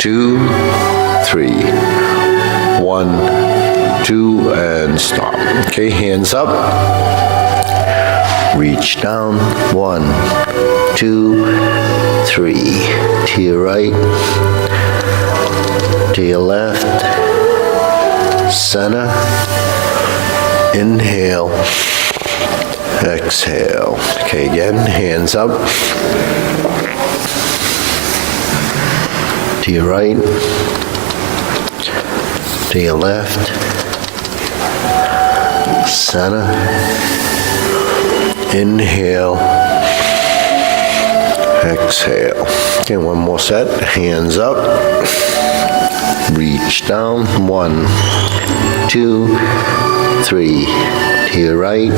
2, 3. 1, 2, and stop. Okay, hands up. Reach down. 1, 2, 3. To your right. To your left. Center. Inhale. Exhale. Okay, again, hands up. To your right. To your left. Center. Inhale. Exhale. Okay, one more set. Hands up. Reach down. 1, 2, 3. To your right.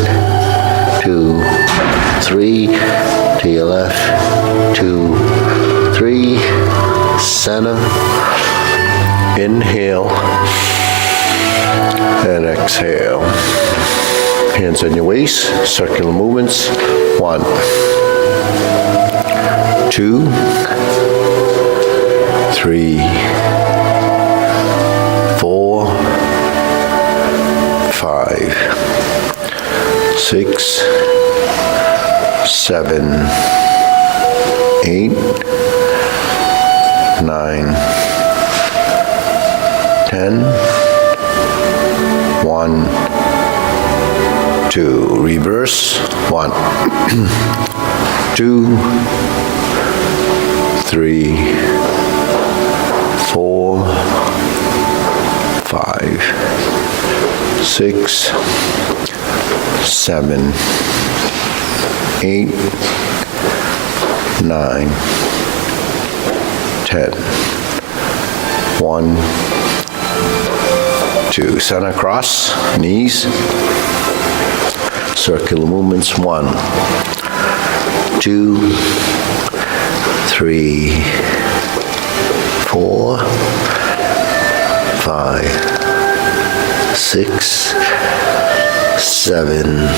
2, 3. To your left. 2, 3. Center. Inhale. And exhale. Hands on your waist. Circular movements. 1, 2, 3, 4, 5, 6, 7, 8, 9, 10, 1, 2. Reverse. 1, 2, 3, 4, 5, 6, 7, 8, 9, 10. 1, 2. Center cross, knees. Circular movements. 1, 2, 3, 4, 5, 6, 7,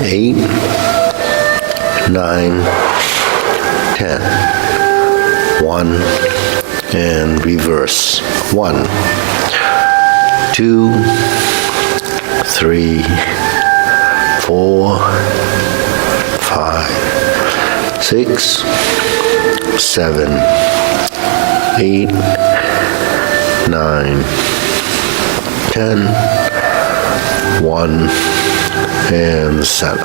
8, 9, 10. 1, and reverse. 1, 2, 3, 4, 5, 6, 7, 8, 9, 10. 1, and center.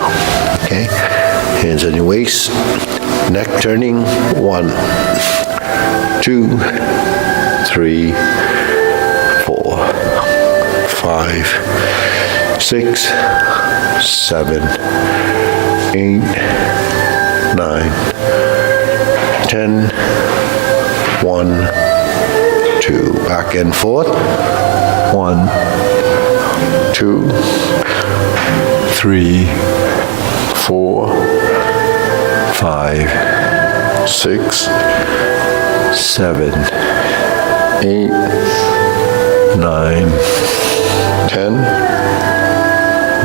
Okay, hands on your waist. Neck turning. 1, 2, 3, 4, 5, 6, 7, 8, 9, 10. 1, 2. Back and forth. 1, 2, 3, 4, 5, 6, 7, 8, 9, 10.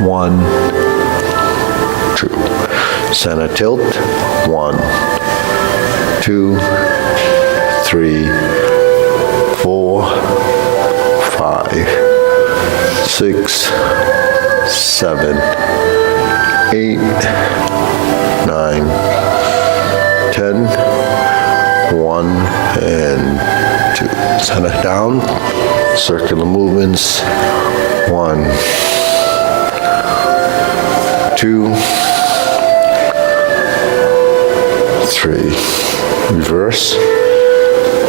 1, 2. Center tilt. 1, 2, 3, 4, 5, 6, 7, 8, 9, 10. 1 and 2. Center down. Circular movements. 1, 2, 3. Reverse.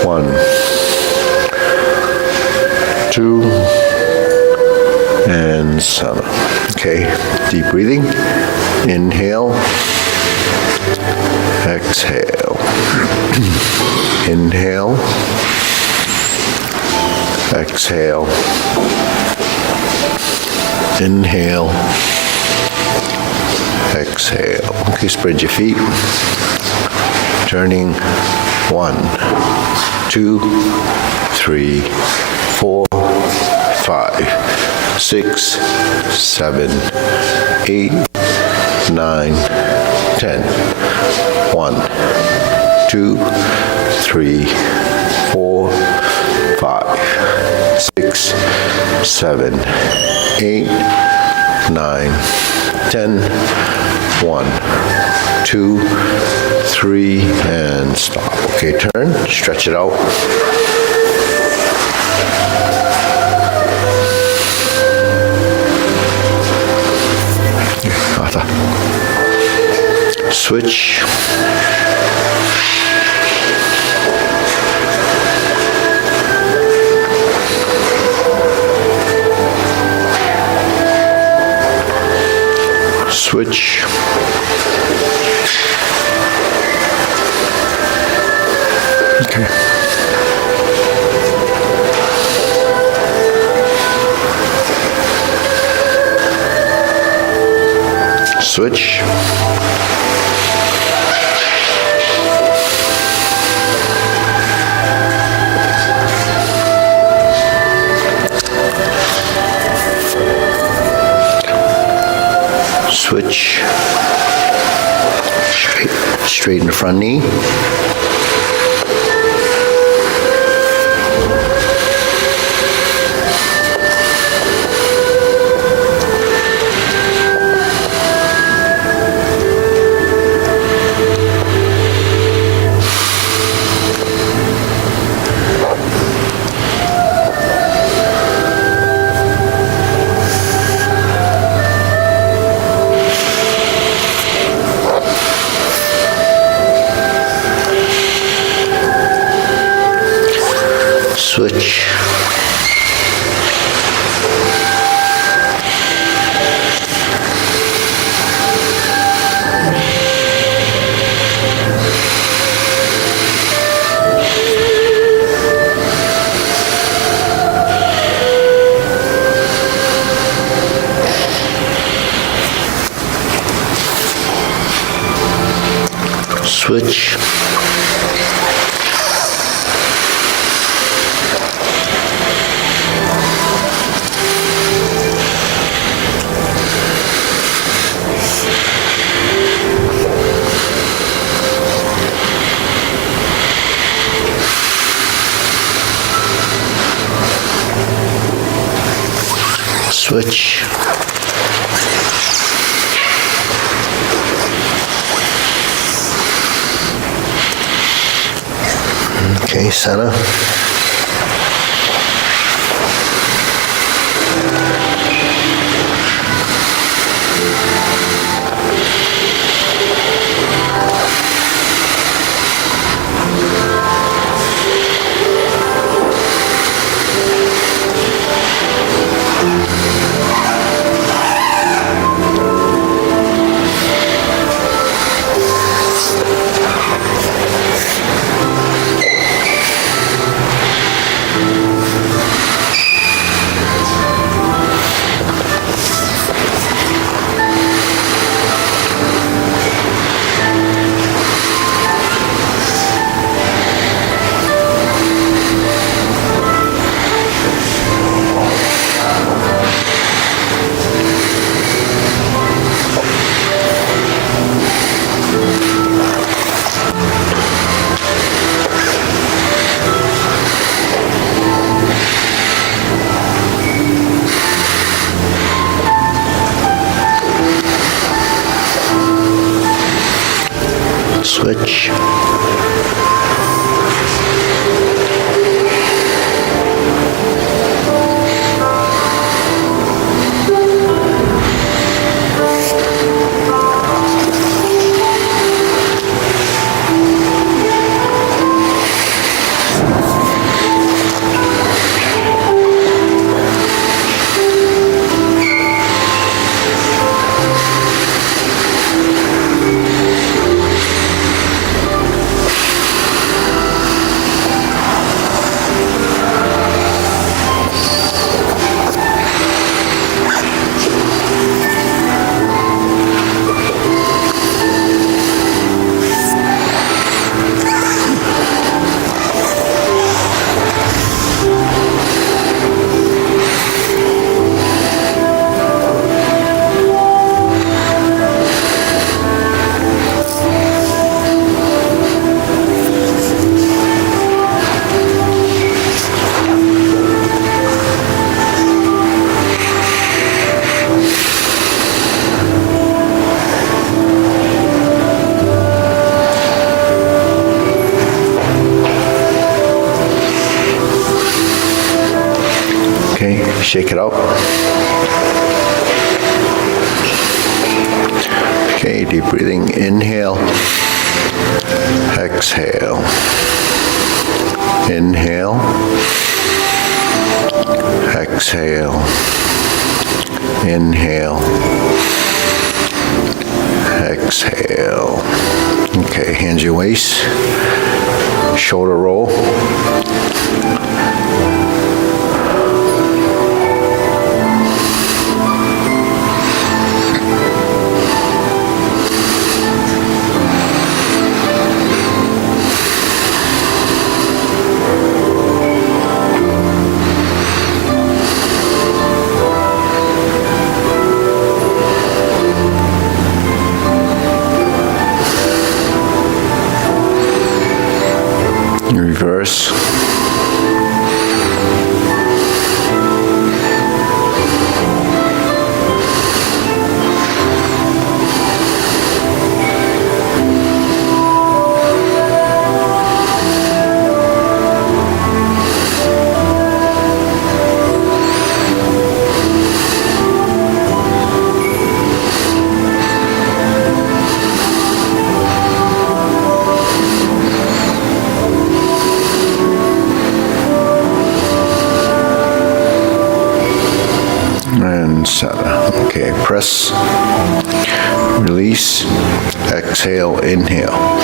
1, 2, and center. Okay, deep breathing. Inhale. Exhale. Inhale. Exhale. Inhale. Exhale. Okay, spread your feet. Turning. 1, 2, 3, 4, 5, 6, 7, 8, 9, 10. 1, 2, 3, 4, 7, 8, 9, 10, 1, 2, 3, and stop. Okay, turn, stretch it out. Switch. Switch. Okay. Switch. Switch. Straighten the front knee. Switch. Switch. Switch. Okay, center. Switch. Shake it out. Okay, deep breathing. Inhale. Exhale. Inhale. Exhale. Inhale. Exhale. Okay, hands your waist. Shoulder roll. Reverse. And center. Okay, press, release, exhale, inhale.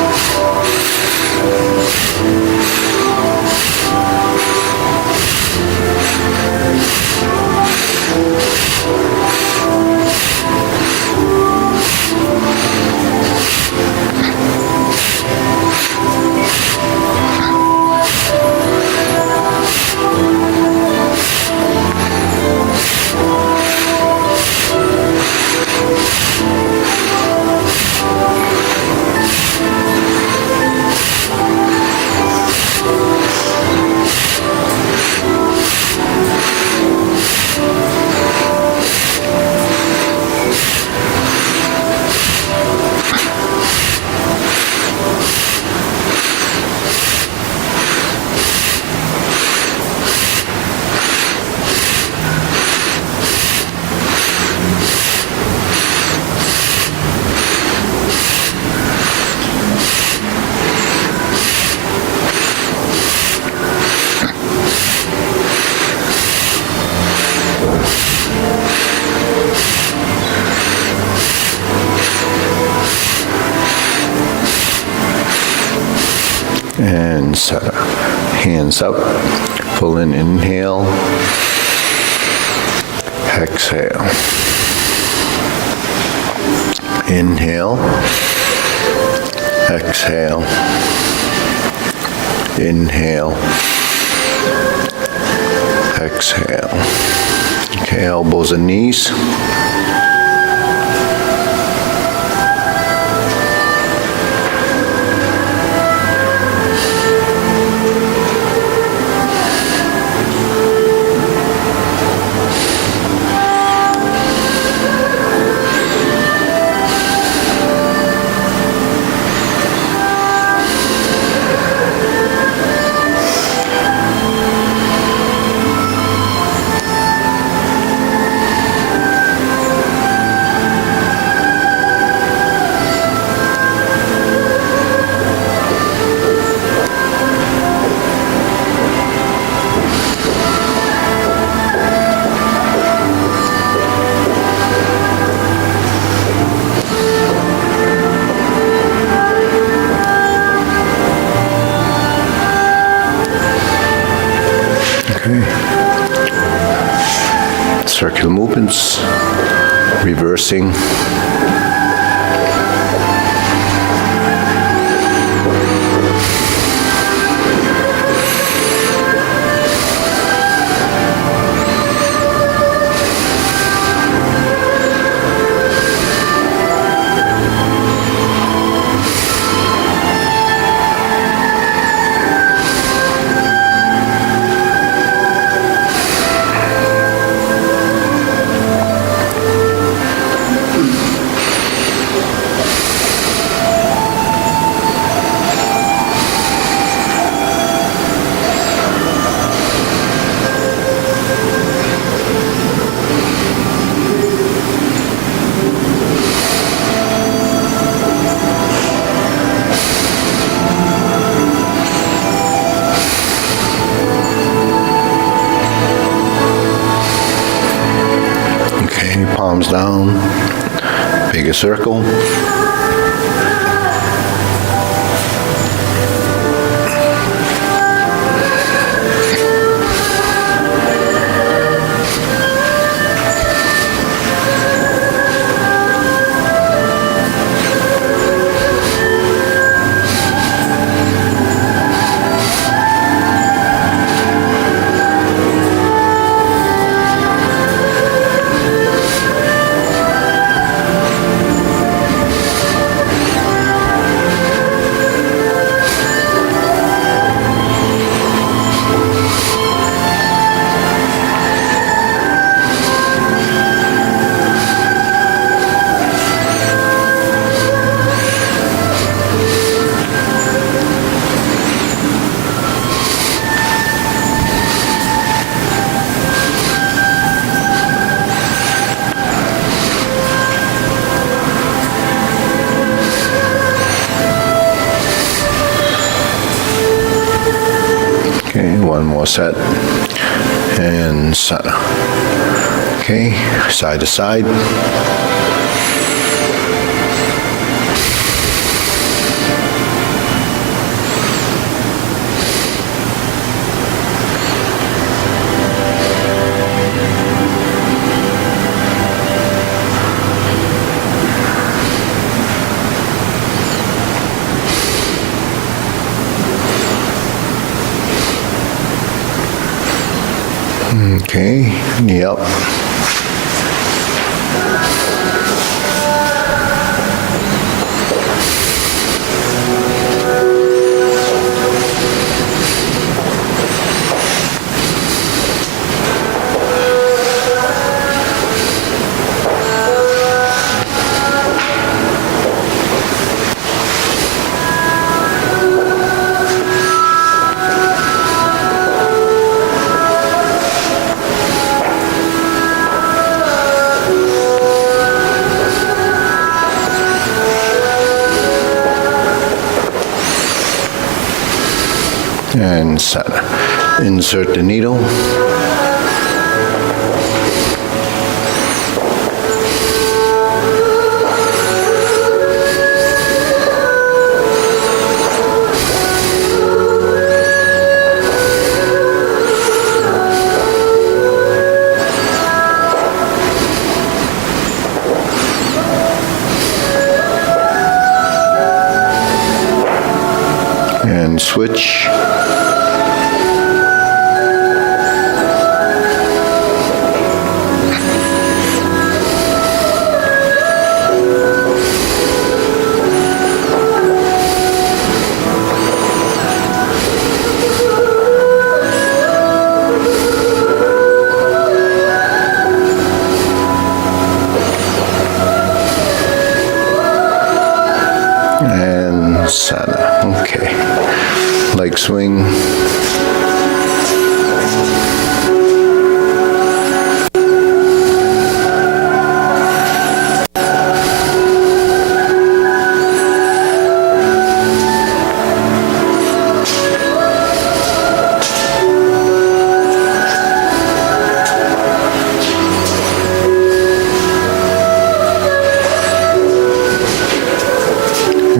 And center. Hands up. Pull in, inhale. Exhale. Inhale. Exhale. Inhale. Exhale. Okay, elbows and knees. Circular movements, reversing. palms down, bigger circle. Okay, one more set. And center. Okay, side to side. Okay, knee up. And center. Insert the needle. And switch. And center. Okay. Leg swing.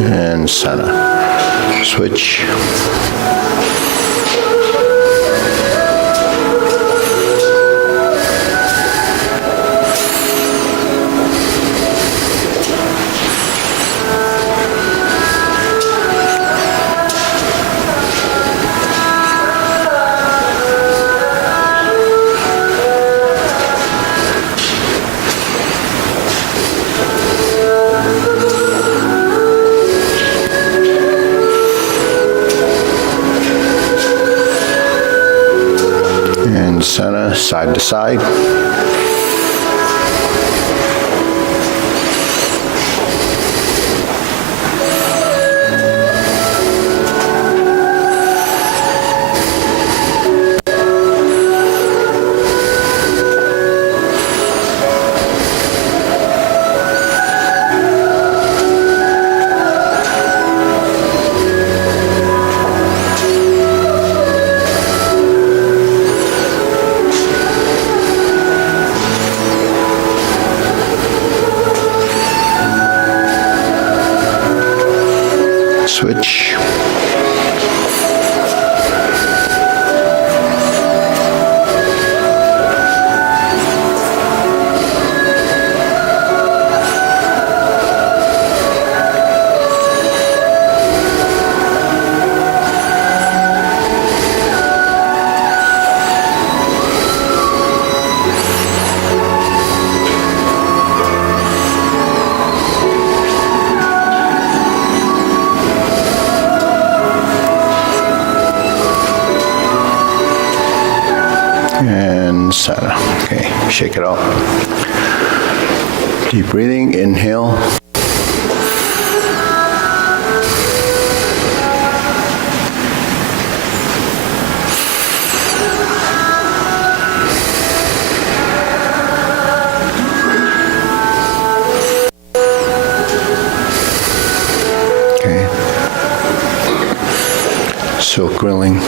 And center. Switch. And center, side to side. and center. Okay, shake it out. Deep breathing, inhale. Okay. Silk grilling.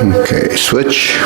Okay, switch.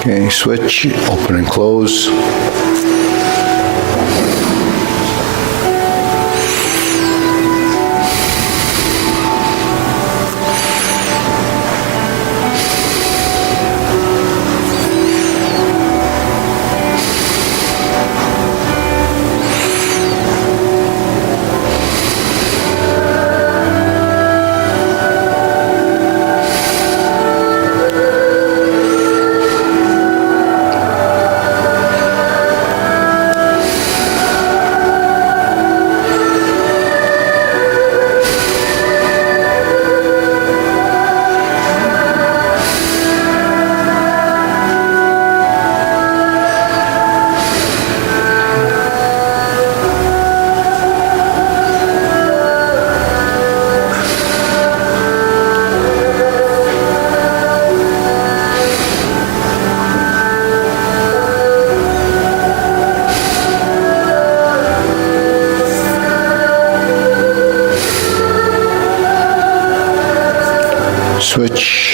Okay, switch, open and close. Switch.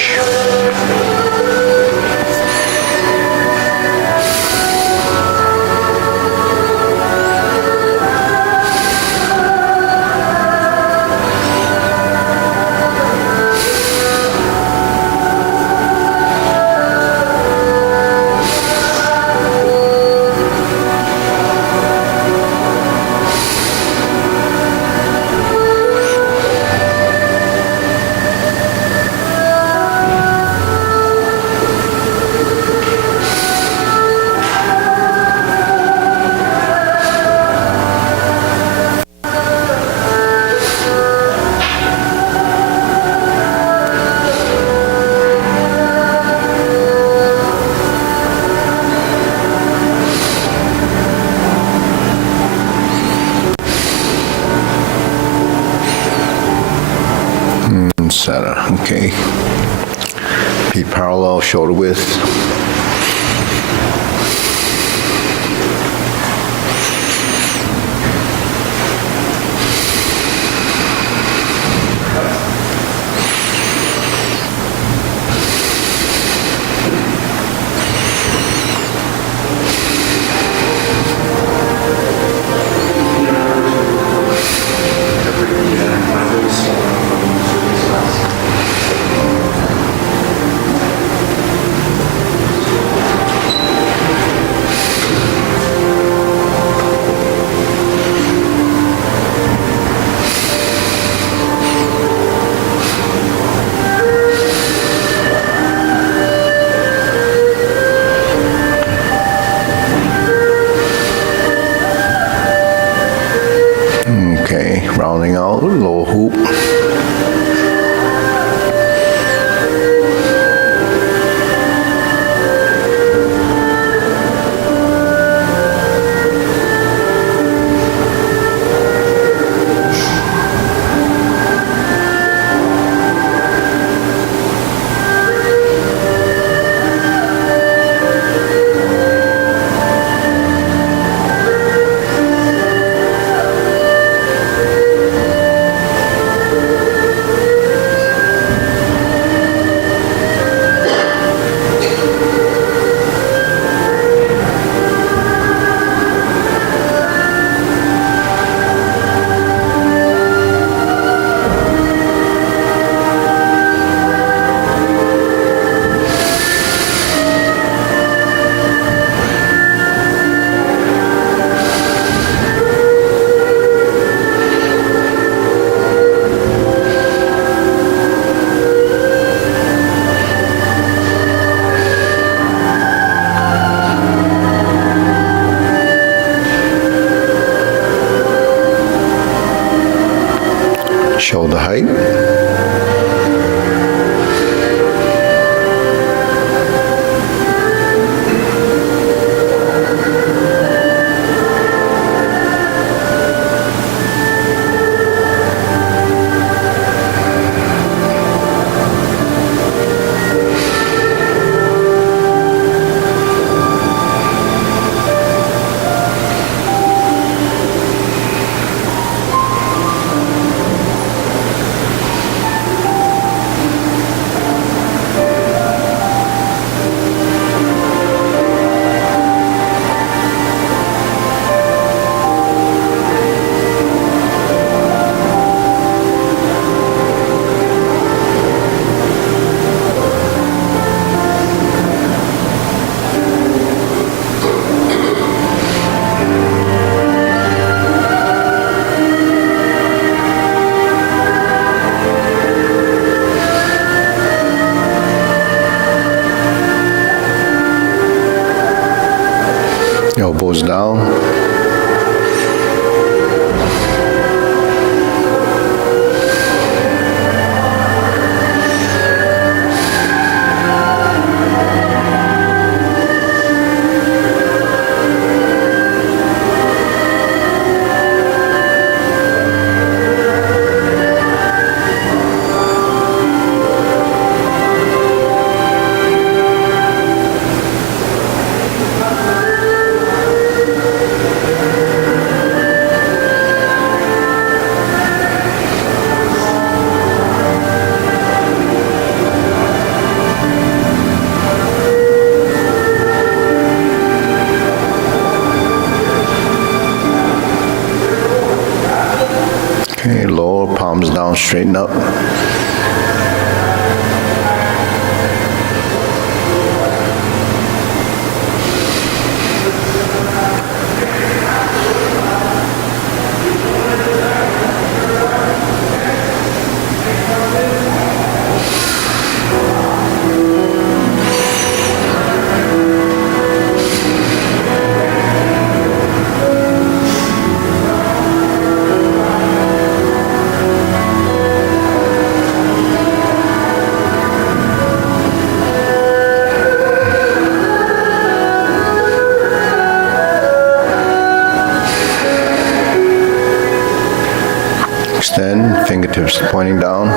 and center, okay. Feet parallel, shoulder width. Okay, rounding out, lower hoop. Shoulder height. Elbows down. Okay, lower, palms down, straighten up. Extend, fingertips pointing down.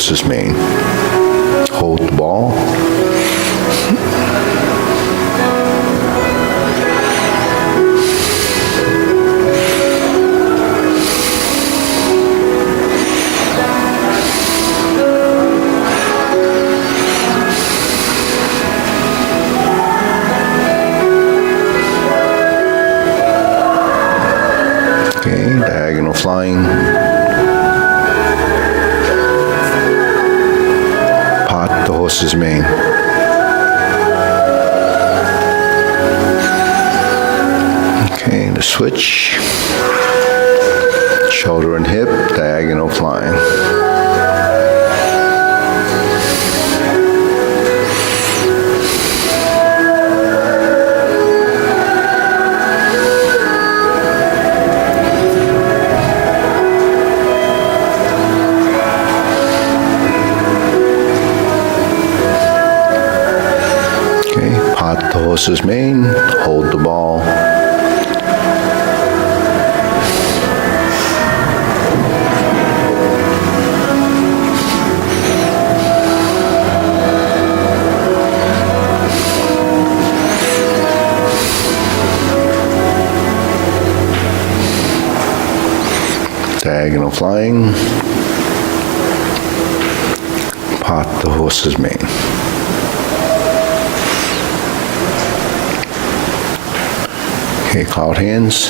horse's mane. Hold the ball. Okay, diagonal flying. Pot the horse's mane. Okay, the switch. Shoulder and hip, diagonal flying. Pot the horse's mane, hold the ball. Diagonal flying. Pot the horse's mane. Okay, cloud hands.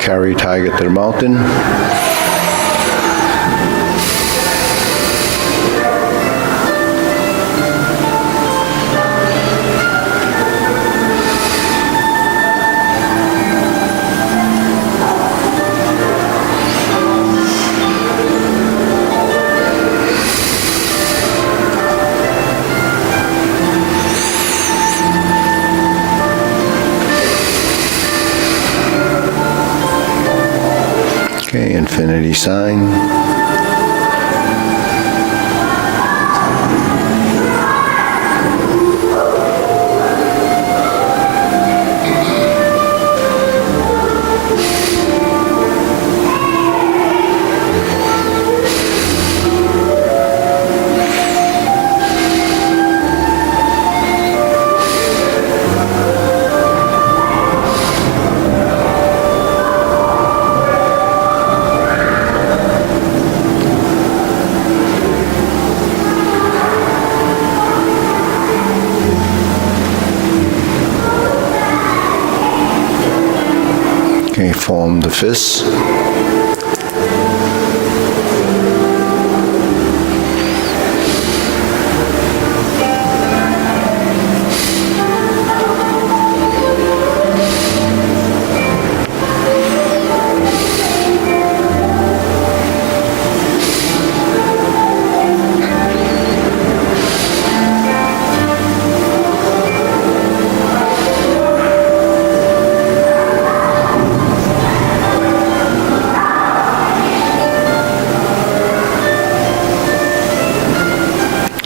Carry tiger to the mountain. Okay, infinity sign. Okay, form the fists.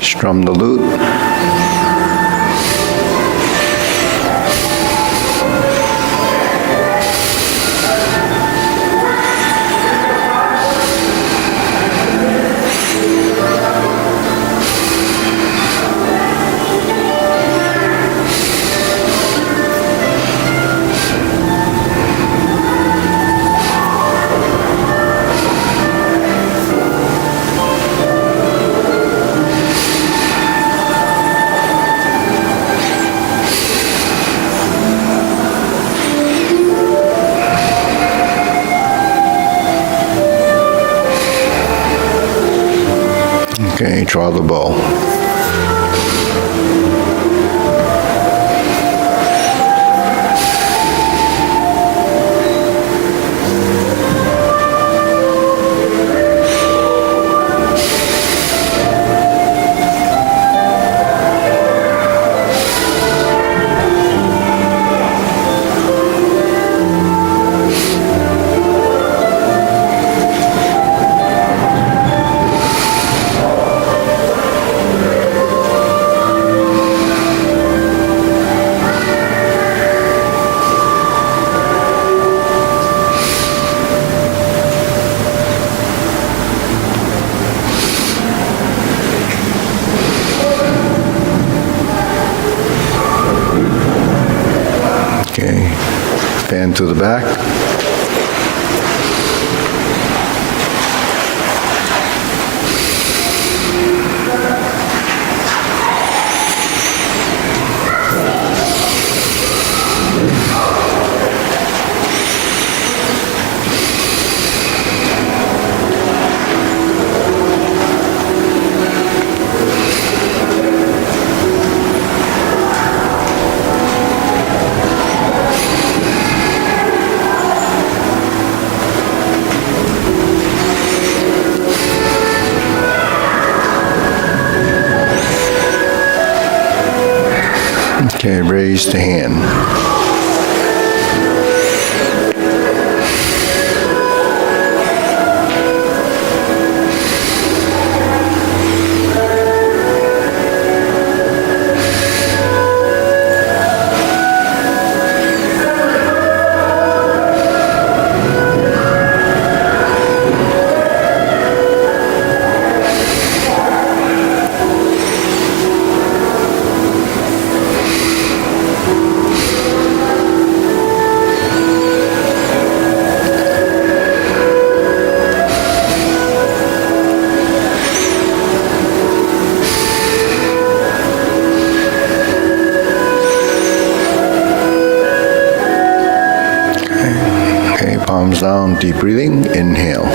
Strum the lute. draw the bow. Okay, fan to the back. Okay, raise the hand. Okay, palms down, deep breathing, inhale.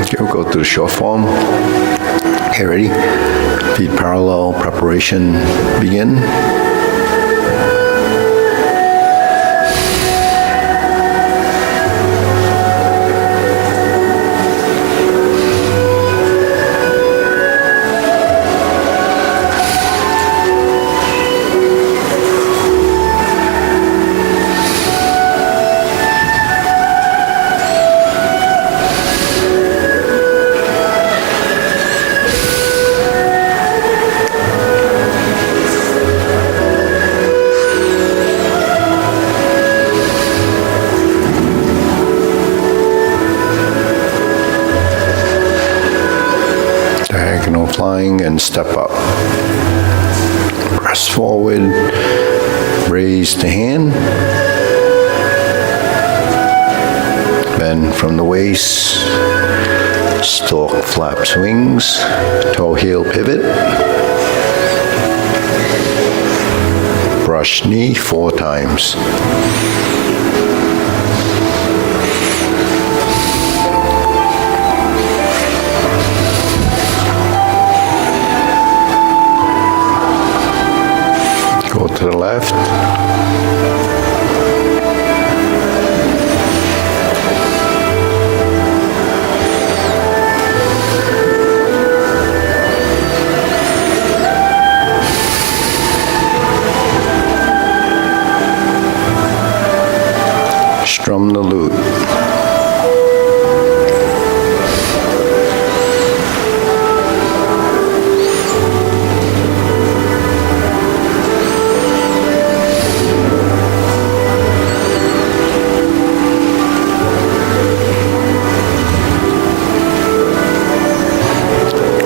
Okay, we'll go to the short form. Okay, ready? Feet parallel, preparation, begin. Diagonal flying and step up. Press forward, raise the hand. Bend from the waist, stalk flaps wings, toe heel pivot. Brush knee 4 times. Go to the left. Strum the lute.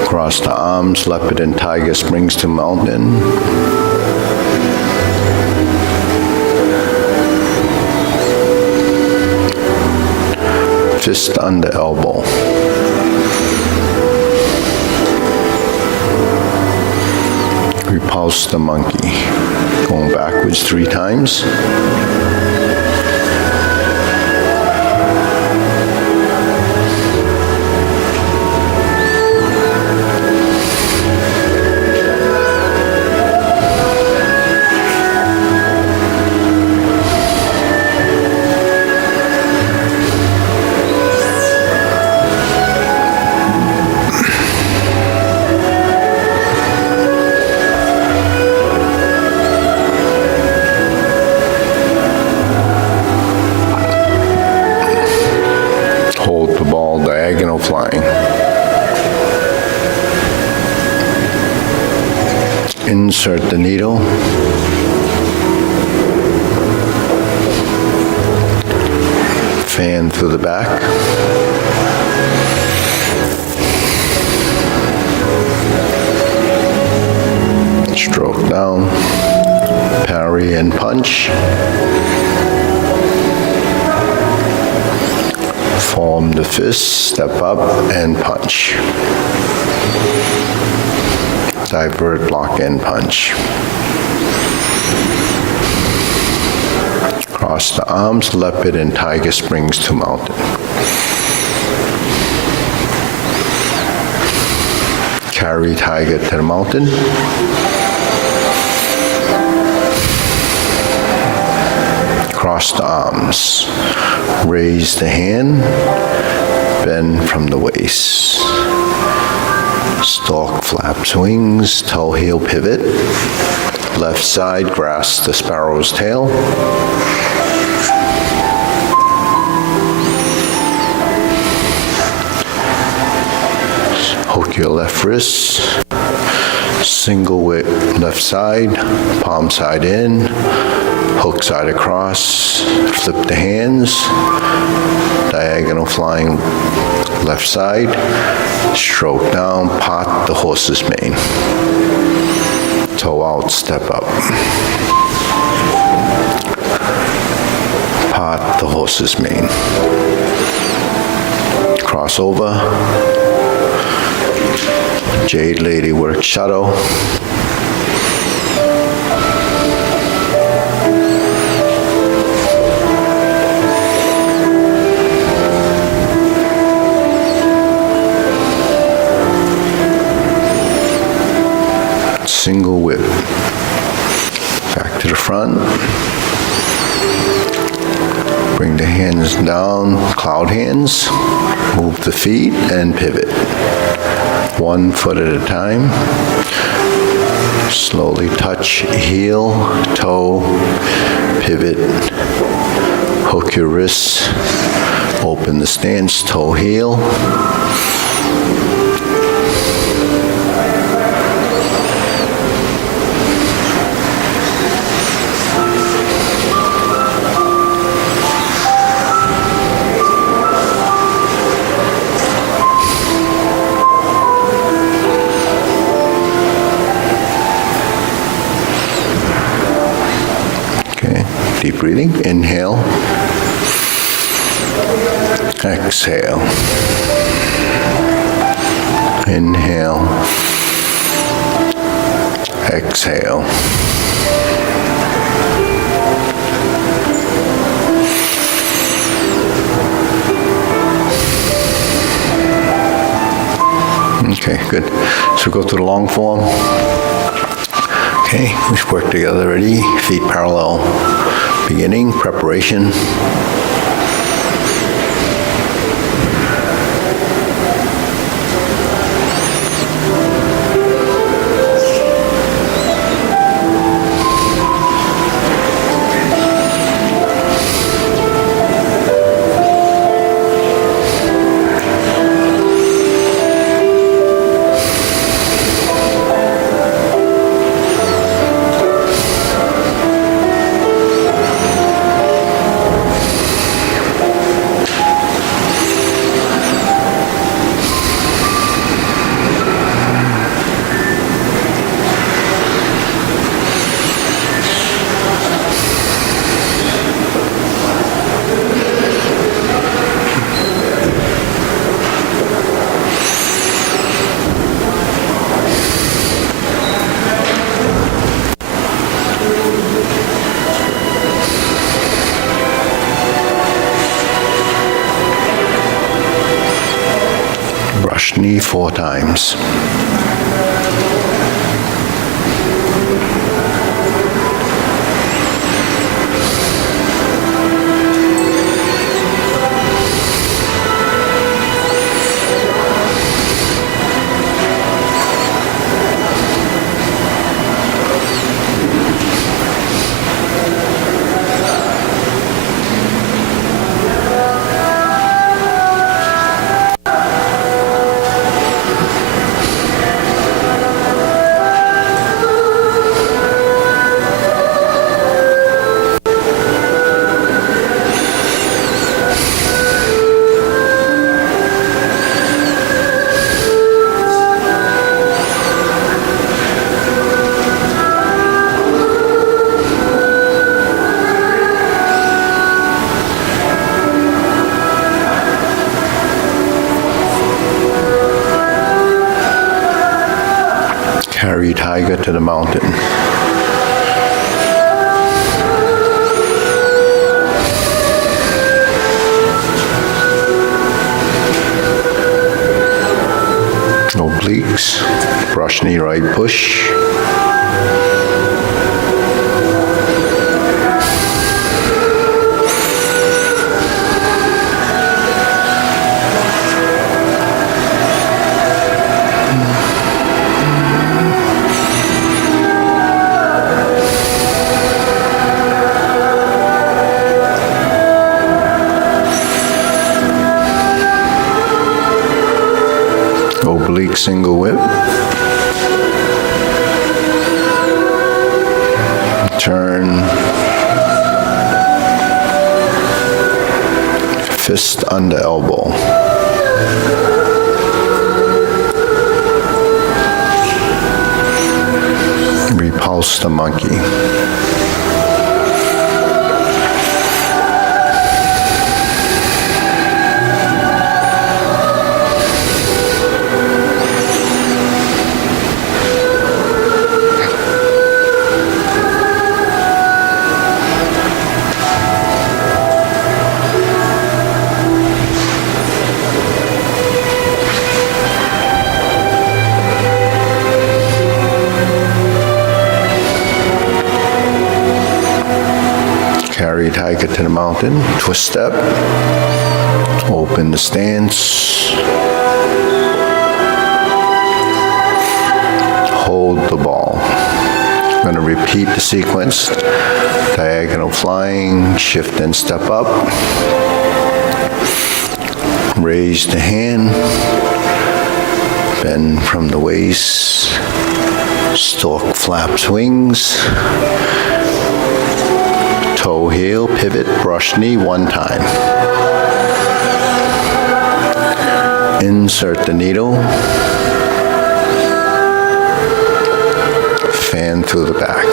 Cross the arms, leopard and tiger springs to mountain. fist under elbow. Repulse the monkey. Going backwards 3 times. Hold the ball diagonal flying. Insert the needle. Fan through the back. Stroke down. Parry and punch. Form the fist, step up, and punch. Divert, block, and punch. Cross the arms, leopard and tiger springs to mountain. Carry tiger to the mountain. Cross the arms. Raise the hand, bend from the waist. Stalk flaps wings, toe heel pivot. Left side, grasp the sparrow's tail. Hook your left wrist. Single whip left side, palm side in. Hook side across, flip the hands, diagonal flying left side, stroke down, pot the horse's mane. Toe out, step up. Pot the horse's mane. Crossover. Jade lady work shadow. Single whip. Back to the front. Bring the hands down, cloud hands. Move the feet and pivot. 1 foot at a time. Slowly touch heel, toe, pivot. Hook your wrists. Open the stance, toe, heel. Deep breathing. Inhale. Exhale. Inhale. Exhale. Okay, good. So go to the long form. Okay, we should work together. Ready? Feet parallel. Beginning, preparation. brush knee 4 times. Carry tiger to the mountain. Obliques, brush knee right push. Oblique single whip. Turn. Fist under elbow. Repulse the monkey. Carry tiger to the mountain, twist step, open the stance, hold the ball. I'm going to repeat the sequence, diagonal flying, shift and step up, raise the hand, bend from the waist, stork flaps wings, toe heel, pivot, brush knee 1 time. Insert the needle, fan through the back.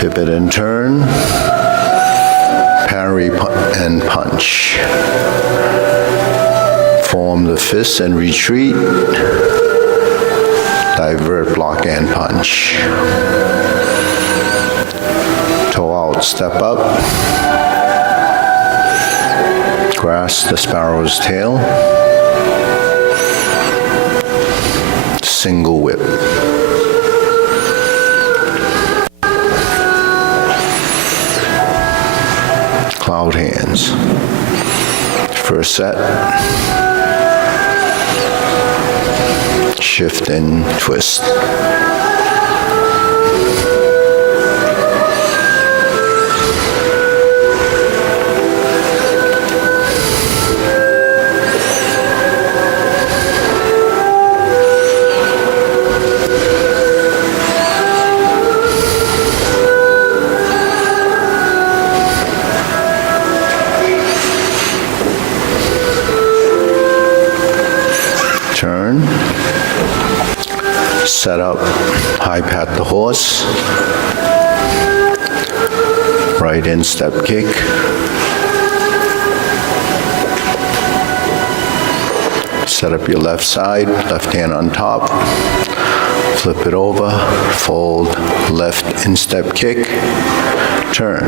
Pivot and turn, parry and punch. Form the fist and retreat. Divert, block, and punch. Toe out, step up. Grasp the sparrow's tail. Single whip. Cloud hands. First set. Shift and twist. Turn. Set up, high pat the horse, right in step kick, set up your left side, left hand on top, flip it over, fold, left in step kick, turn.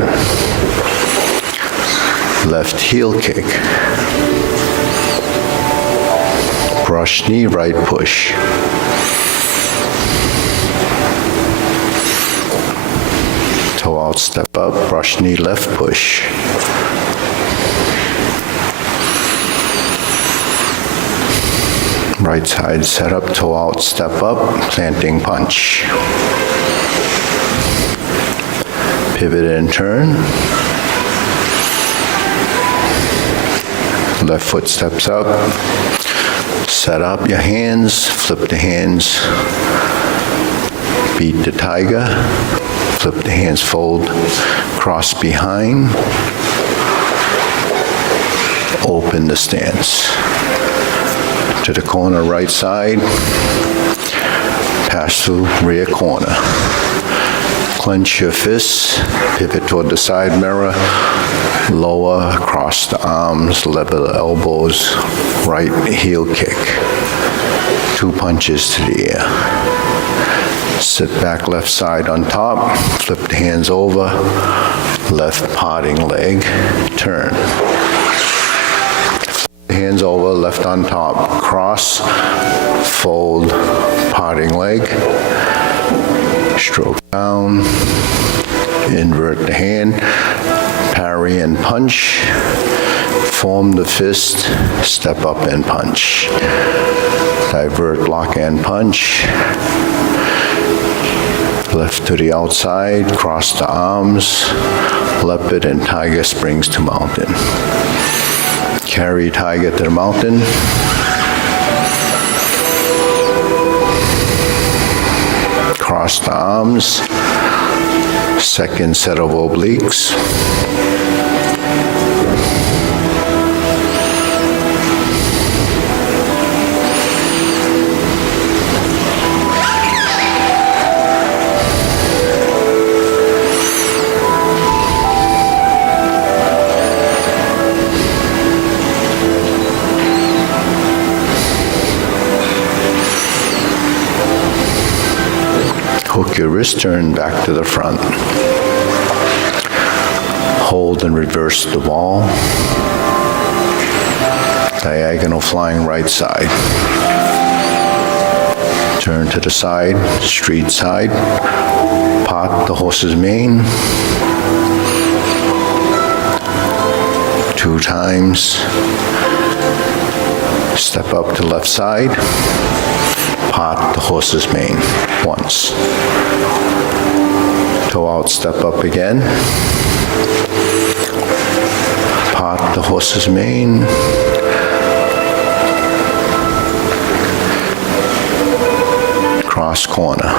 left heel kick. Brush knee, right push. Toe out, step up, brush knee, left push. Right side set up, toe out, step up, planting punch. Pivot and turn. Left foot steps up. Set up your hands, flip the hands. Beat the tiger. Flip the hands, fold, cross behind. Open the stance. To the corner, right side. Pass through rear corner. Clench your fists, pivot toward the side mirror, lower, across the arms, level the elbows, right heel kick. 2 punches to the air. Sit back left side on top, flip the hands over, left parting leg, turn. Hands over, left on top, cross, fold, parting leg, stroke down, invert the hand, parry and punch, form the fist, step up and punch. Divert, lock and punch. Left to the outside, cross the arms, leopard and tiger springs to mountain. Carry tiger to the mountain. Cross the arms. Second set of obliques. Hook your wrist, turn back to the front. Hold and reverse the ball. Diagonal flying right side. Turn to the side, street side. Pot the horse's mane. 2 times. Step up to left side. Pot the horse's mane once. Toe out, step up again. Pot the horse's mane. Cross corner.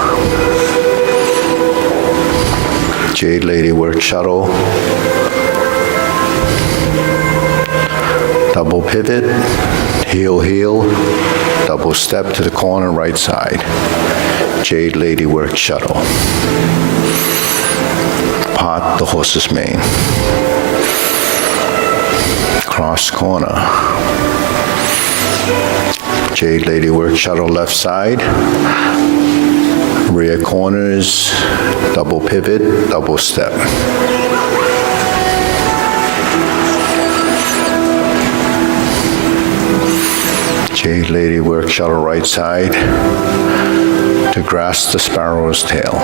Jade Lady work shuttle. Double pivot, heel, heel. Double step to the corner, right side. Jade Lady work shuttle. Pot the horse's mane. Cross corner. Jade Lady work shuttle left side. Rear corners, double pivot, double step. Jade Lady work shuttle right side to grasp the sparrow's tail.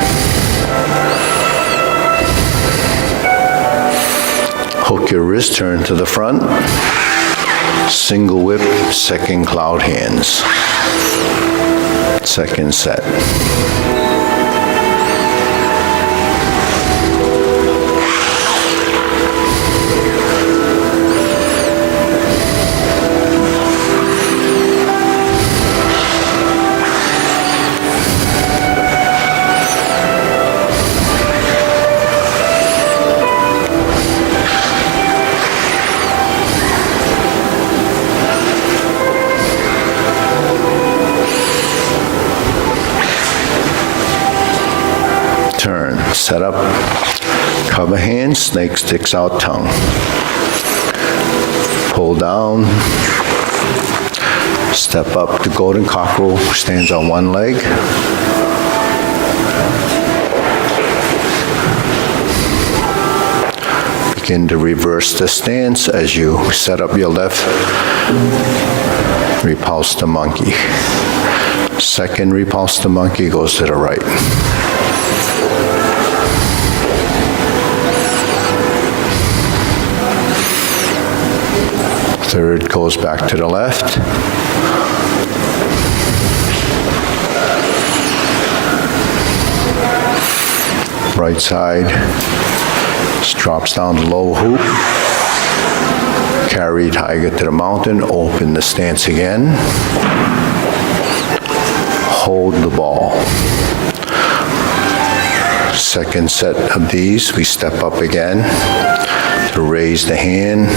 Hook your wrist, turn to the front. Single whip, second cloud hands. Second set. Turn, set up, cover hands, snake sticks out tongue. Pull down, step up to golden cockerel, stands on one leg. Begin to reverse the stance as you set up your left repulse the monkey. Second repulse the monkey goes to the right. Third goes back to the left. Right side drops down the low hoop. Carry tiger to the mountain, open the stance again. Hold the ball. Second set of these, we step up again to raise the hand.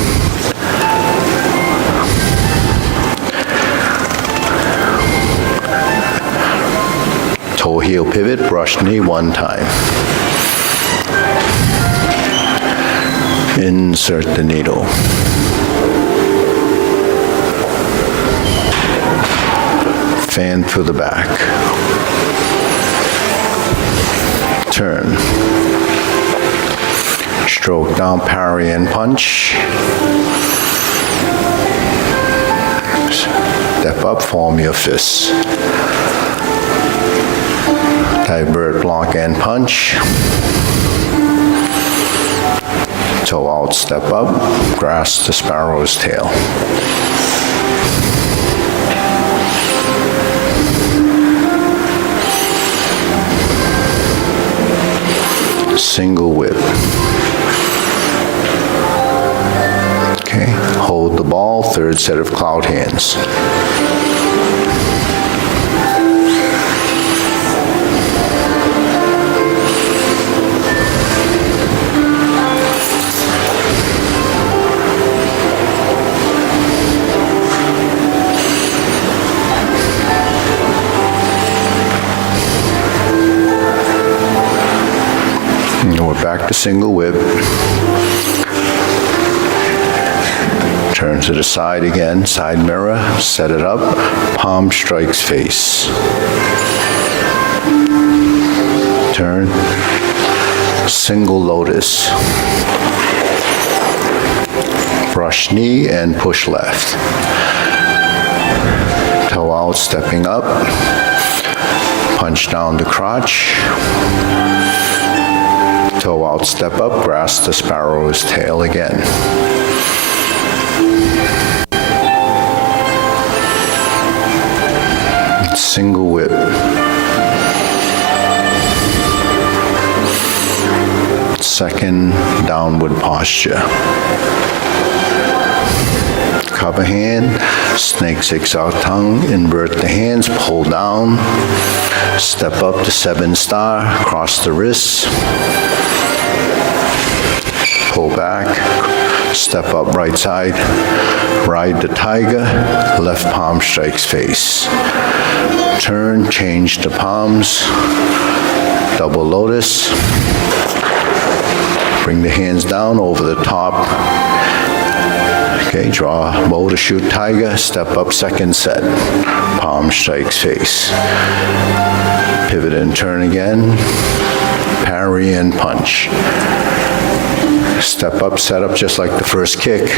Toe heel pivot, brush knee one time. Insert the needle. Fan through the back. Turn. Stroke down, parry and punch. Step up, form your fists. Divert, block and punch. Toe out, step up, grasp the sparrow's tail. Single whip. Okay, hold the ball, third set of cloud hands. Back to single whip. Turn to the side again, side mirror, set it up, palm strikes face. Turn, single lotus. Brush knee and push left. Toe out, stepping up. Punch down the crotch. Toe out, step up, grasp the sparrow's tail again. Single whip. Second downward posture. Cover hand, snake six out tongue, invert the hands, pull down, step up to 7 star, cross the wrists. Pull back, step up right side, ride the tiger, left palm strikes face. Turn, change the palms, double lotus. Bring the hands down over the top. Okay, draw bow to shoot tiger, step up second set, palm strikes face. Pivot and turn again, parry and punch. Step up, set up just like the first kick.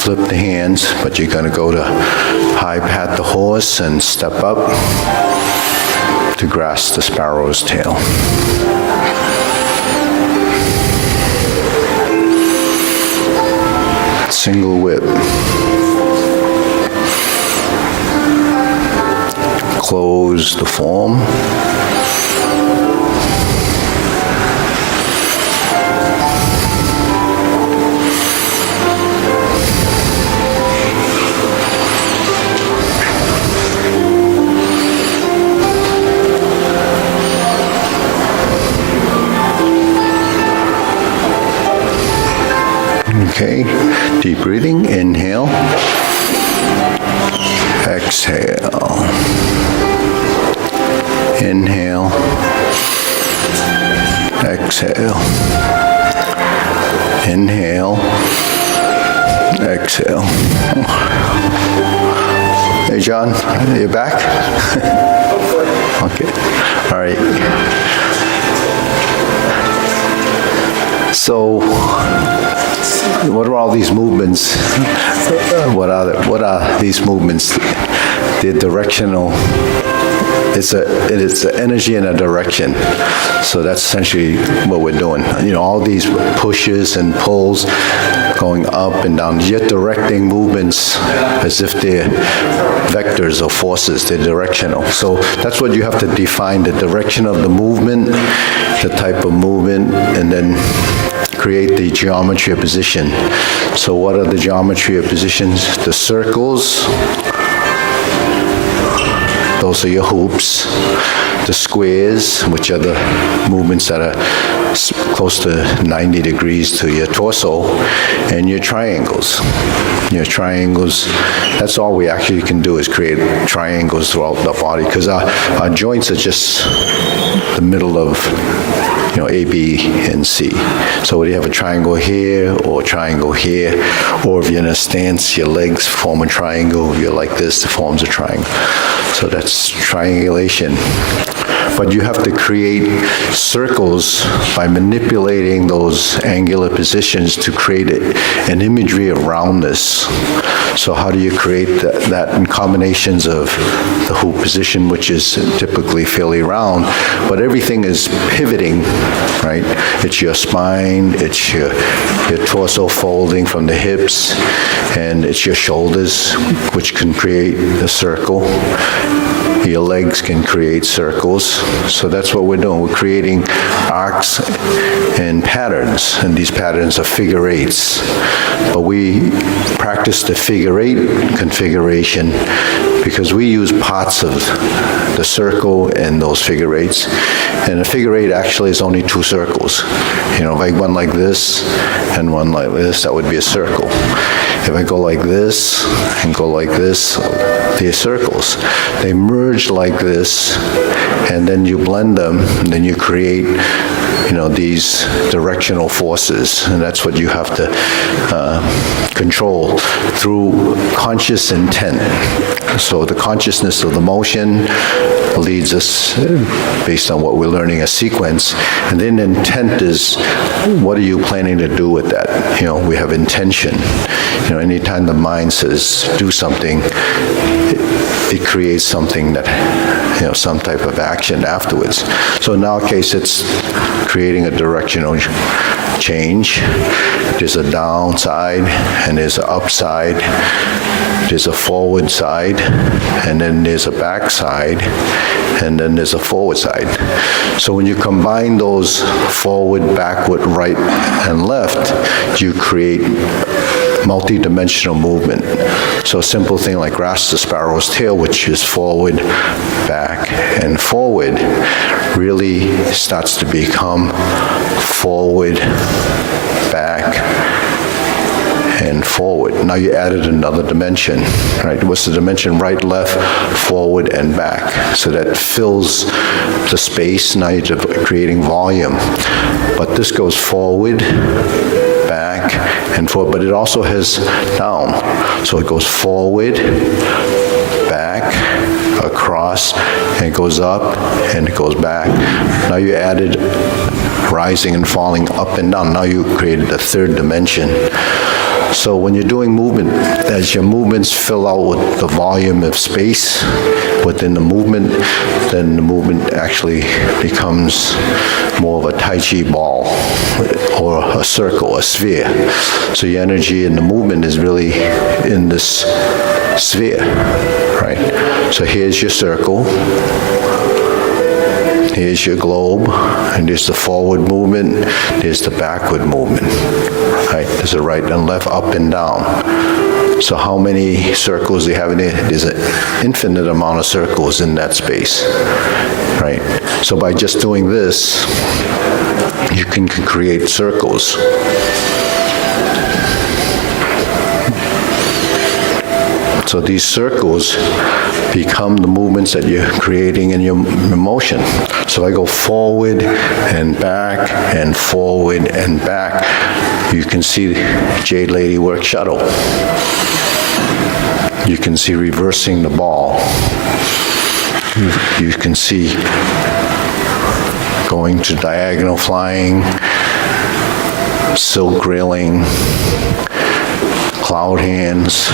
Flip the hands, but you're going to go to high pat the horse and step up to grasp the sparrow's tail. Single whip. Close the form. Okay, deep breathing, inhale, exhale, inhale, exhale, inhale, exhale. Hey John, you back? Okay, all right. So, what are all these movements? What are these movements? They're directional. It's an energy and a direction. So that's essentially what we're doing. All these pushes and pulls going up and down. You're directing movements as if they're vectors or forces. They're directional. So that's what you have to define, the direction of the movement, the type of movement, and then create the geometry of position. So what are the geometry of positions? The circles, those are your hoops. The squares, which are the movements that are close to 90 degrees to your torso, and your triangles. Your triangles, that's all we actually can do is create triangles throughout the body, because our joints are just the middle of A, B, and C. So whether you have a triangle here or a triangle here, or if you're in a stance, your legs form a triangle. If you're like this, it forms a triangle. So that's triangulation. But you have to create circles by manipulating those angular positions to create an imagery of roundness. So how do you create that in combinations of the hoop position, which is typically fairly round, but everything is pivoting, right? It's your spine, it's your torso folding from the hips, and it's your shoulders, which can create a circle. Your legs can create circles. So that's what we're doing. We're creating arcs and patterns, and these patterns are figure eights. But we practice the figure eight configuration because we use parts of the circle and those figure eights. And a figure eight actually is only two circles. If I one like this and one like this, that would be a circle. If I go like this and go like this, they're circles. They merge like this, and then you blend them, and then you create, these directional forces, and that's what you have to control through conscious intent. So the consciousness of the motion leads us, based on what we're learning, a sequence, and then intent is, what are you planning to do with that? We have intention. Anytime the mind says do something, it creates something that, some type of action afterwards. So in our case, it's creating a directional change. There's a downside, and there's an upside. There's a forward side, and then there's a back side, and then there's a forward side. So when you combine those forward, backward, right, and left, you create multi-dimensional movement. So a simple thing like grasp the sparrow's tail, which is forward, back, and forward, really starts to become forward, back, and forward. Now you added another dimension, right? What's the dimension? Right, left, forward, and back. So that fills the space. Now you're creating volume. But this goes forward, back, and forward, but it also has down. So it goes forward, back, across, and it goes up, and it goes back. Now you added rising and falling up and down. Now you created a third dimension. So when you're doing movement, as your movements fill out with the volume of space within the movement, then the movement actually becomes more of a Tai Chi ball or a circle, a sphere. So your energy in the movement is really in this sphere, right? So here's your circle. Here's your globe, and there's the forward movement, there's the backward movement, right? There's a right and left, up and down. So how many circles do you have in there? There's an infinite amount of circles in that space, right? So by just doing this, you can create circles. So these circles become the movements that you're creating in your motion. So I go forward and back and forward and back. You can see Jade Lady work shuttle. You can see reversing the ball. You can see going to diagonal flying, silk railing, cloud hands,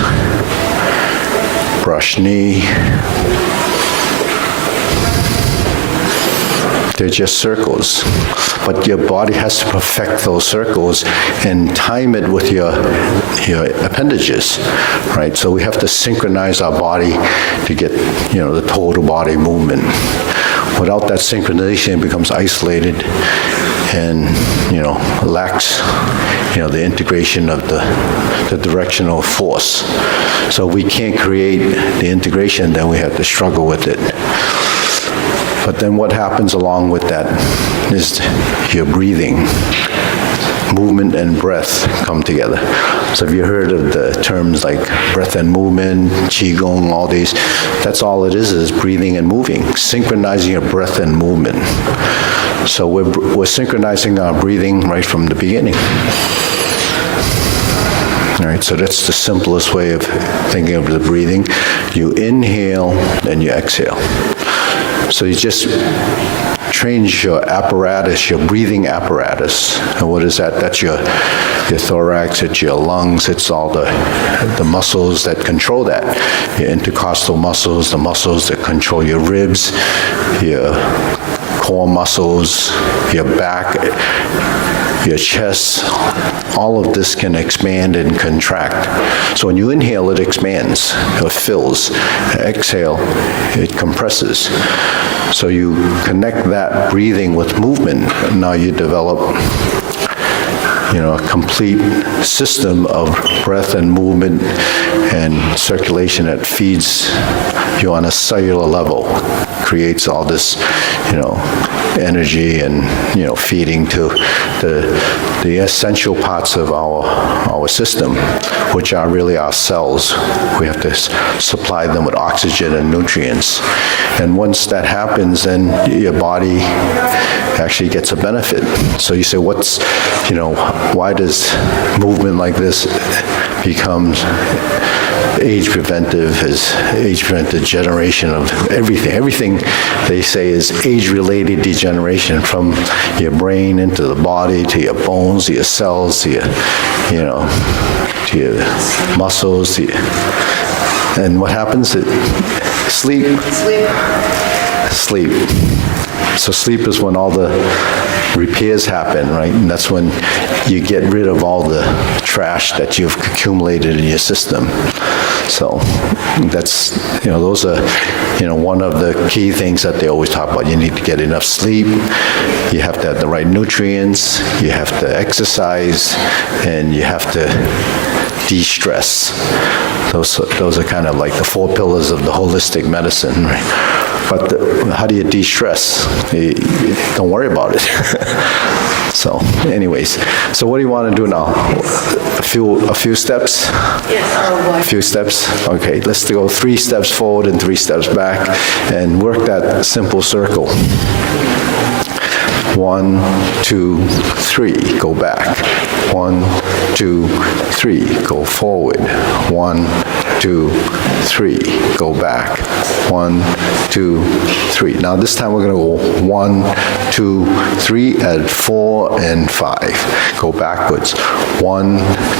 brush knee. They're just circles, but your body has to perfect those circles and time it with your appendages, right? So we have to synchronize our body to get, the total body movement. Without that synchronization, it becomes isolated and, lacks, the integration of the directional force. So if we can't create the integration, then we have to struggle with it. But then what happens along with that is your breathing. Movement and breath come together. So have you heard of the terms like breath and movement, qigong, all these? That's all it is breathing and moving, synchronizing your breath and movement. So we're synchronizing our breathing right from the beginning. All right, so that's the simplest way of thinking of the breathing. You inhale and you exhale. So you just change your apparatus, your breathing apparatus. And what is that? That's your thorax, it's your lungs, it's all the muscles that control that. Your intercostal muscles, the muscles that control your ribs, your core muscles, your back, your chest. All of this can expand and contract. So when you inhale, it expands, it fills. Exhale, it compresses. So you connect that breathing with movement. Now you develop, a complete system of breath and movement and circulation that feeds you on a cellular level, creates all this, energy and, feeding to the essential parts of our system, which are really our cells. We have to supply them with oxygen and nutrients. And once that happens, then your body actually gets a benefit. So you say, why does movement like this becomes age preventive, is age-preventive degeneration of everything. Everything they say is age-related degeneration, from your brain into the body, to your bones, to your cells, to your, to your muscles. And what happens? Sleep. So sleep is when all the repairs happen, right? And that's when you get rid of all the trash that you've accumulated in your system. So that's, those are, one of the key things that they always talk about. You need to get enough sleep. You have to have the right nutrients. You have to exercise, and you have to de-stress. Those are kind of like the four pillars of the holistic medicine, right? But how do you de-stress? Don't worry about it. So, anyways, so what do you want to do now? A few steps? Yes. A few steps? Okay, let's go 3 steps forward and 3 steps back, and work that simple circle. 1, 2, 3, go back. 1, 2, 3, go forward. 1, 2, 3, go back. 1, 2, 3. Now this time we're going to go 1, 2, 3, add 4 and 5. Go backwards. 1,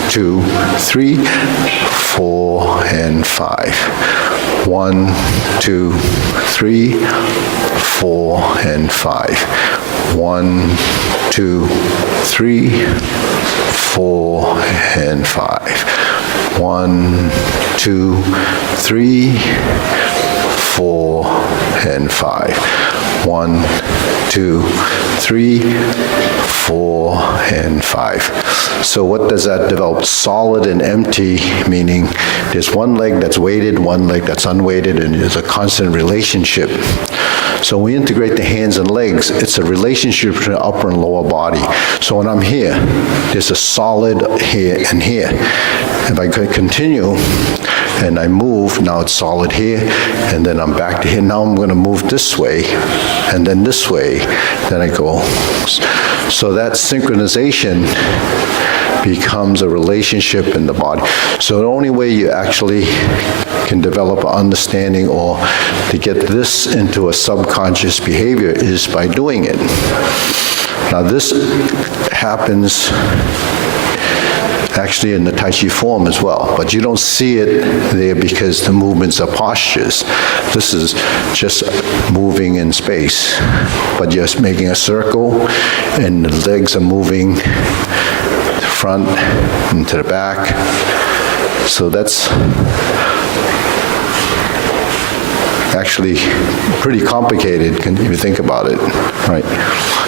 2, 3, 4 and 5. 1, 2, 3, 4 and 5. 1, 2, 3, 4 and 5. 1, 2, 3, 4 and 5. 1, 2, 3, 4 and 5. So what does that develop? Solid and empty, meaning there's one leg that's weighted, one leg that's unweighted, and there's a constant relationship. So when we integrate the hands and legs, it's a relationship between the upper and lower body. So when I'm here, there's a solid here and here. If I could continue and I move, now it's solid here, and then I'm back to here. Now I'm going to move this way, and then this way, then I go. So that synchronization becomes a relationship in the body. So the only way you actually can develop an understanding or to get this into a subconscious behavior is by doing it. Now this happens actually in the Tai Chi form as well, but you don't see it there because the movements are postures. This is just moving in space, but just making a circle, and the legs are moving front and to the back. So that's actually pretty complicated if you think about it, right?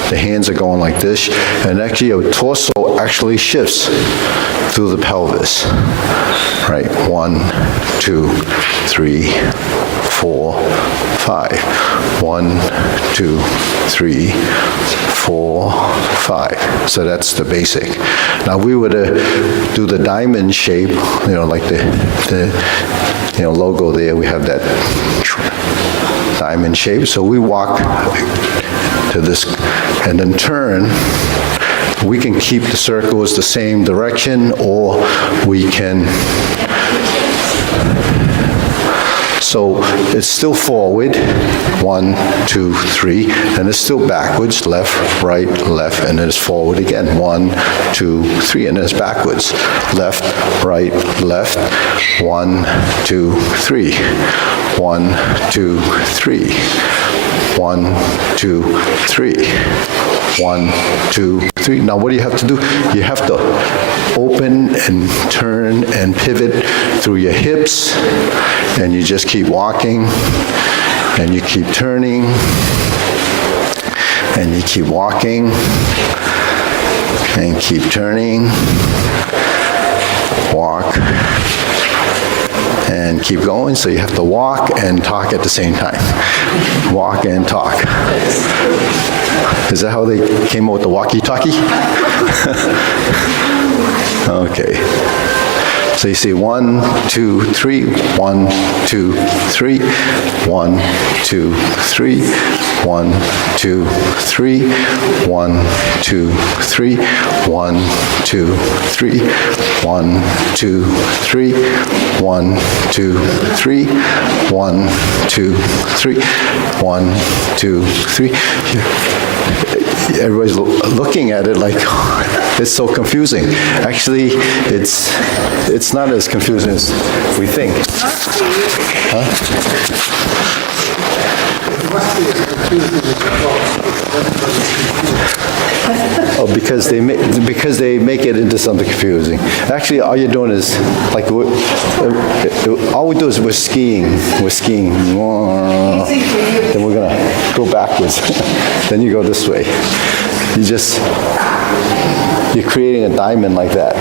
The hands are going like this, and actually your torso actually shifts through the pelvis, right? 1, 2, 3, 4, 5. 1, 2, 3, 4, 5. So that's the basic. Now we were to do the diamond shape, like the logo there, we have that diamond shape. So we walk to this and then turn. We can keep the circles the same direction, or we can, so it's still forward, 1, 2, 3, and it's still backwards, left, right, left, and then it's forward again, 1, 2, 3, and then it's backwards, left, right, left, 1, 2, 3, 1, 2, 3, 1, 2, 3, 1, 2, 3. Now what do you have to do? You have to open and turn and pivot through your hips, and you just keep walking, and you keep turning, and you keep walking, and keep turning, walk, and keep going. So you have to walk and talk at the same time. Walk and talk. Is that how they came up with the walkie-talkie? Okay. So you see 1, 2, 3, 1, 2, 3, 1, 2, 3, 1, 2, 3, 1, 2, 3, 1, 2, 3, 1, 2, 3, 1, 2, 3, 1, 2, 3, 1, 2, 3. Everybody's looking at it like, it's so confusing. Actually, it's not as confusing as we think. Huh? Oh, because they make it into something confusing. Actually, all you're doing is like all we do is we're skiing. Then we're gonna go backwards. Then you go this way. You're creating a diamond like that.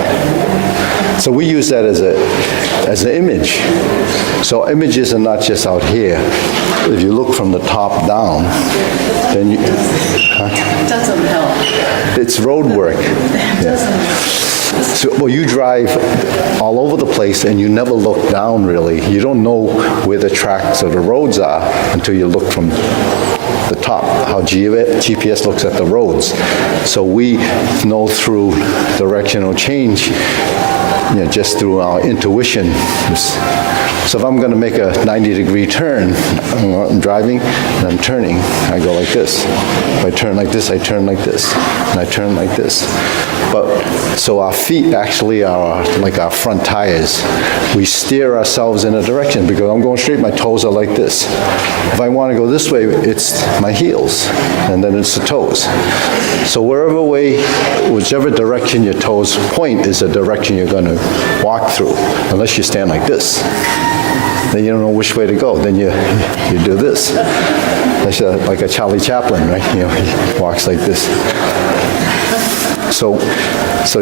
So we use that as an image. So images are not just out here. If you look from the top down, then you... It doesn't help. It's road work. It doesn't. So, well, you drive all over the place and you never look down, really. You don't know where the tracks or the roads are until you look from the top, how GPS looks at the roads. So we know through directional change, just through our intuition. So if I'm going to make a 90-degree turn, I'm driving and I'm turning, I go like this. If I turn like this, I turn like this, and I turn like this. So our feet actually are like our front tires. We steer ourselves in a direction because I'm going straight, my toes are like this. If I want to go this way, it's my heels, and then it's the toes. So whichever direction your toes point is the direction you're going to walk through, unless you stand like this. Then you don't know which way to go. Then you do this. That's like a Charlie Chaplin, right? He walks like this. So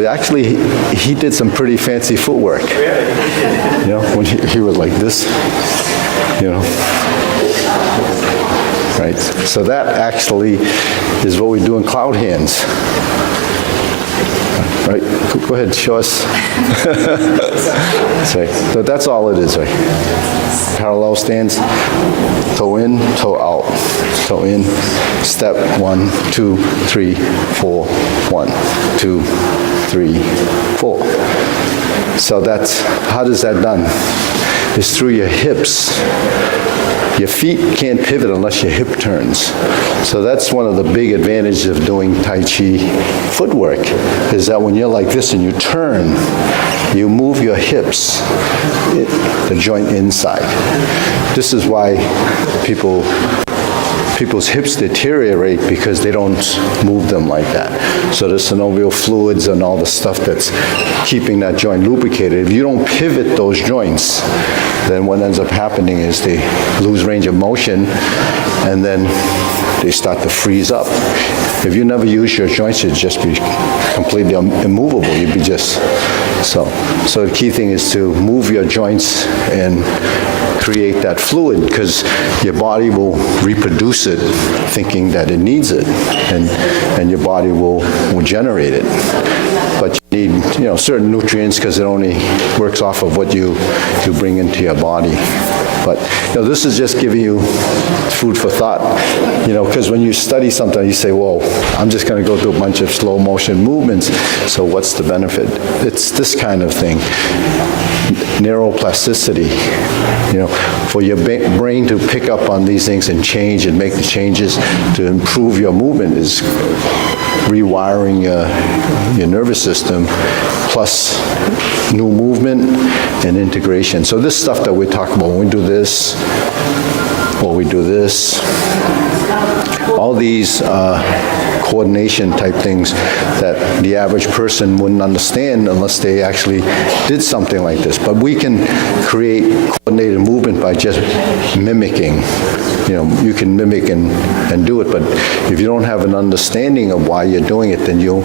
actually, he did some pretty fancy footwork. When he was like this, Right? So that actually is what we do in cloud hands. Right? Go ahead, show us. So that's all it is, right? Parallel stance, toe in, toe out. Toe in, step 1, 2, 3, 4, 1, 2, 3, 4. So how does that done? It's through your hips. your feet can't pivot unless your hip turns. So that's one of the big advantages of doing Tai Chi footwork, is that when you're like this and you turn, you move your hips, the joint inside. This is why people's hips deteriorate, because they don't move them like that. So the synovial fluids and all the stuff that's keeping that joint lubricated, if you don't pivot those joints, then what ends up happening is they lose range of motion, and then they start to freeze up. If you never use your joints, you'd just be completely immovable. You'd be just, so the key thing is to move your joints and create that fluid, because your body will reproduce it thinking that it needs it, and your body will generate it. But you need, certain nutrients, because it only works off of what you bring into your body. But this is just giving you food for thought, because when you study something, you say, well, I'm just going to go through a bunch of slow motion movements, so what's the benefit? It's this kind of thing. Neuroplasticity, for your brain to pick up on these things and change and make the changes to improve your movement is rewiring your nervous system, plus new movement and integration. So this stuff that we talk about, when we do this, or we do this, all these coordination type things that the average person wouldn't understand unless they actually did something like this. But we can create coordinated movement by just mimicking. You can mimic and do it, but if you don't have an understanding of why you're doing it, then you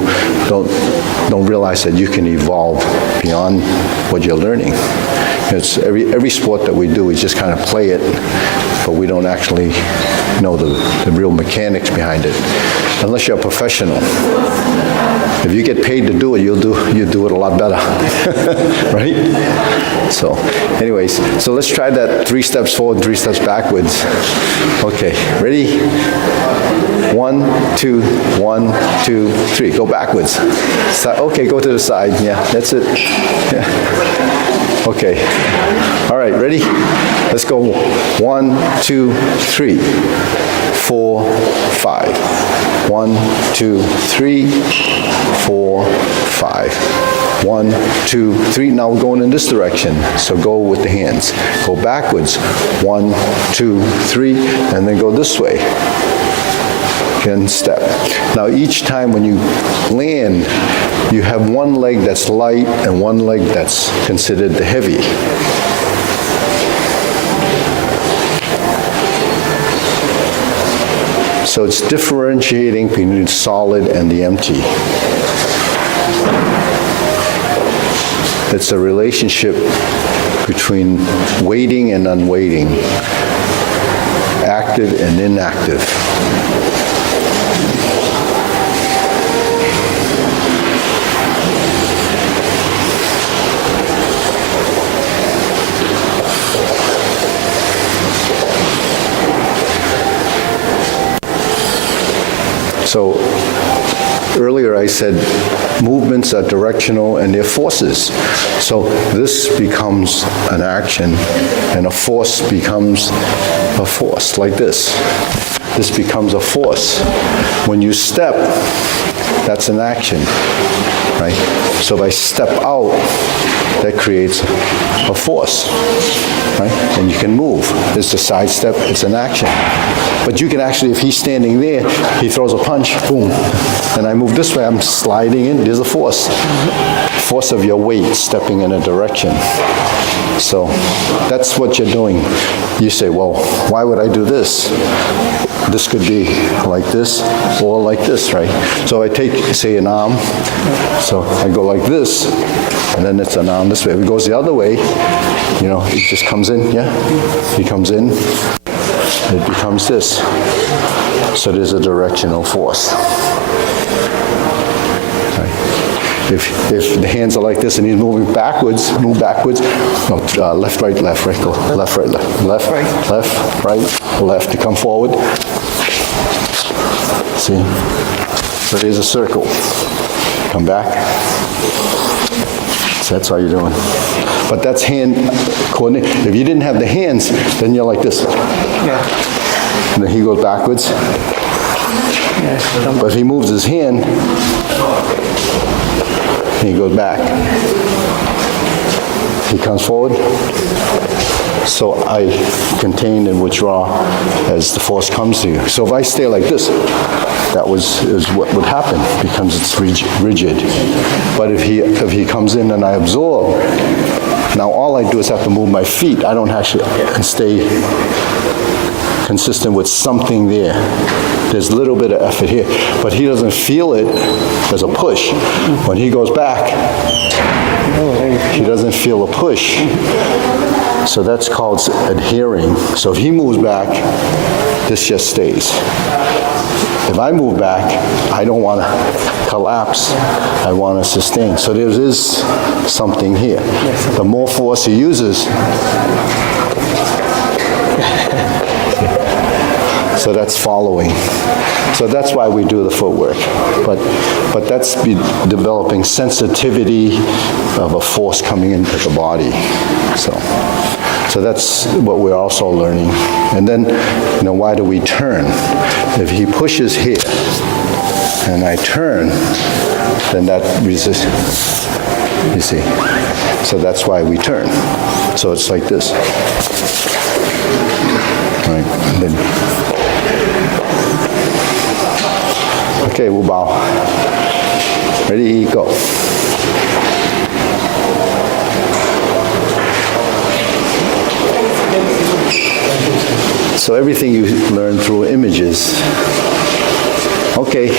don't realize that you can evolve beyond what you're learning. It's every sport that we do, we just kind of play it, but we don't actually know the real mechanics behind it, unless you're a professional. If you get paid to do it, you do it a lot better, right? So anyways, so let's try that 3 steps forward, 3 steps backwards. Okay, ready? 1, 2, 1, 2, 3. Go backwards. Okay, go to the side. Yeah, that's it. Yeah. Okay. All right, ready? Let's go. 1, 2, 3, 4, 5. 1, 2, 3, 4, 5. 1, 2, 3. Now we're going in this direction. So go with the hands. Go backwards. 1, 2, 3, and then go this way. And step. Now each time when you land, you have one leg that's light and one leg that's considered the heavy. So it's differentiating between the solid and the empty. It's a relationship between weighting and unweighting, active and inactive. So earlier I said movements are directional and they're forces. So this becomes an action and a force becomes a force, like this. This becomes a force. When you step, that's an action, right? So if I step out, that creates a force, right? And you can move. It's a side step, it's an action. But you can actually, if he's standing there, he throws a punch, boom, and I move this way, I'm sliding in, there's a force. Force of your weight stepping in a direction. So that's what you're doing. You say, well, why would I do this? This could be like this or like this, right? So I take, say, an arm, so I go like this, and then it's an arm this way. If it goes the other way, it just comes in, yeah? He comes in, it becomes this. So there's a directional force. If the hands are like this and he's moving backwards, move backwards. No, left, right, go left, right, left, right, left, right, left to come forward. See? So there's a circle. Come back. So that's all you're doing. But that's hand coordination. If you didn't have the hands, then you're like this. Yeah. And then he goes backwards. Yeah. But if he moves his hand, he goes back. He comes forward. So I contain and withdraw as the force comes to you. So if I stay like this, that is what would happen, becomes it's rigid. But if he comes in and I absorb, now all I do is have to move my feet. I don't actually stay consistent with something there. There's a little bit of effort here, but he doesn't feel it as a push. When he goes back, he doesn't feel a push. So that's called adhering. So if he moves back, this just stays. If I move back, I don't want to collapse. I want to sustain. So there is something here. The more force he uses, so that's following. So that's why we do the footwork. But that's developing sensitivity of a force coming into the body. So that's what we're also learning. And then, why do we turn? If he pushes here and I turn, then that resists, you see. So that's why we turn. So it's like this. Right, and then, okay, we'll bow. Ready, go. So everything you learn through images. Okay.